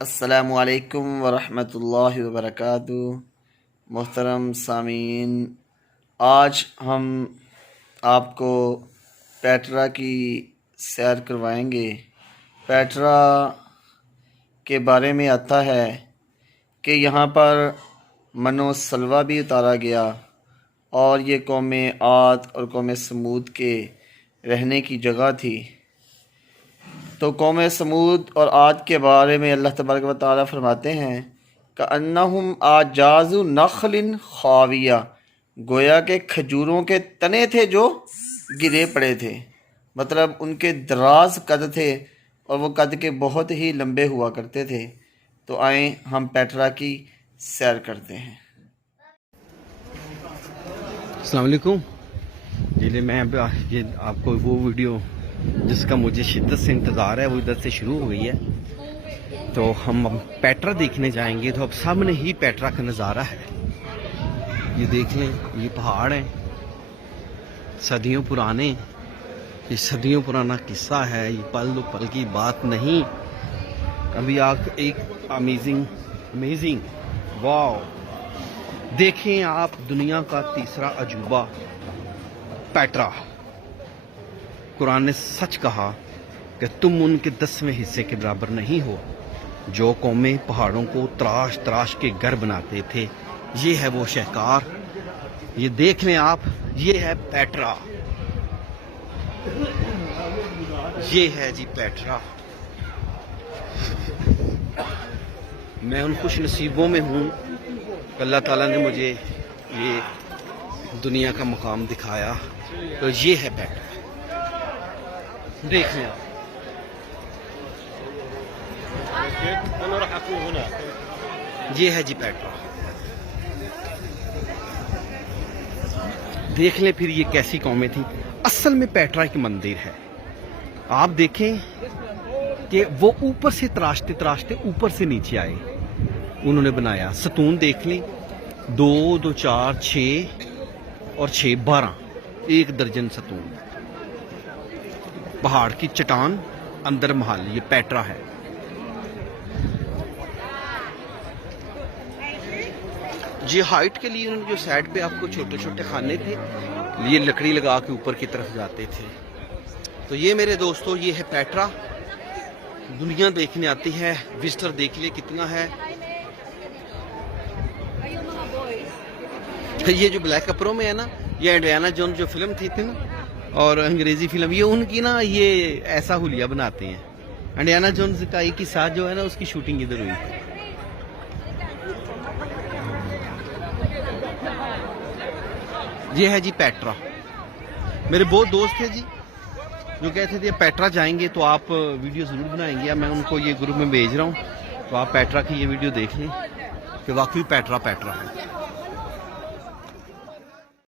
अस्सलामुअलैकुम वरहमतुल्लाहि वबरकातुहू। मोहतरम सामीन, आज हम आपको पेट्रा की सैर करवाएंगे। पेट्रा के बारे में आता है कि यहाँ पर मनो सलवा भी उतारा गया और ये कौम आद और कौम समूद के रहने की जगह थी। तो कौम समूद और आद के बारे में अल्लाह तबारक व तआला फरमाते हैं कि अन्नहुम आजाज़ु नखलिन खाविया, गोया के खजूरों के तने थे जो गिरे पड़े थे। मतलब उनके दराज कद थे और वो कद के बहुत ही लंबे हुआ करते थे। तो आए हम पेट्रा की सैर करते हैं। अस्सलाम वालेकुम जी। मैं ये आपको वो वीडियो जिसका मुझे शिद्दत से इंतज़ार है वो इधर से शुरू हो गई है। तो हम अब पेट्रा देखने जाएंगे। तो अब सामने ही पेट्रा का नज़ारा है। ये देख लें, ये पहाड़ हैं, सदियों पुराने। ये सदियों पुराना किस्सा है, ये पल दो पल की बात नहीं। अभी आप एक अमेजिंग वाव देखें आप, दुनिया का तीसरा अजूबा पेट्रा। कुरान ने सच कहा कि तुम उनके 10वें हिस्से के बराबर नहीं हो जो कौमें पहाड़ों को तराश तराश के घर बनाते थे। ये है वो शहकार, ये देख लें आप, ये है पेट्रा, ये है जी पेट्रा। मैं उन खुश नसीबों में हूँ, अल्लाह ताला ने मुझे ये दुनिया का मुकाम दिखाया। तो ये है पेट्रा, देख लें आप। ये है जी पेट्रा, देख लें फिर ये कैसी कौमें थी। असल में पेट्रा एक मंदिर है। आप देखें कि वो ऊपर से तराशते तराशते ऊपर से नीचे आए, उन्होंने बनाया। सतून देख लें, 2 2 4 6 और 6 12, 1 दर्जन सतून। पहाड़ की चट्टान, अंदर महल, ये पेट्रा है। ये हाइट के लिए उन्होंने जो साइड पे आपको छोटे छोटे खाने थे, ये लकड़ी लगा के ऊपर की तरफ जाते थे। तो ये मेरे दोस्तों, ये है पेट्रा। दुनिया देखने आती है, विजिटर देख लिए कितना है। ये जो ब्लैक कपड़ों में है ना, ये इंडियाना जोन्स जो फिल्म थी ना, और अंग्रेजी फिल्म, ये उनकी ना, ये ऐसा हुलिया बनाते हैं। इंडियाना जोन्स का एक ही साथ जो है ना, उसकी शूटिंग इधर हुई थी। ये है जी पेट्रा। मेरे बहुत दोस्त थे जी जो कहते थे पेट्रा जाएंगे तो आप वीडियो जरूर बनाएंगे। या मैं उनको ये ग्रुप में भेज रहा हूँ, तो आप पेट्रा की ये वीडियो देख लें कि वाकई पेट्रा पेट्रा है।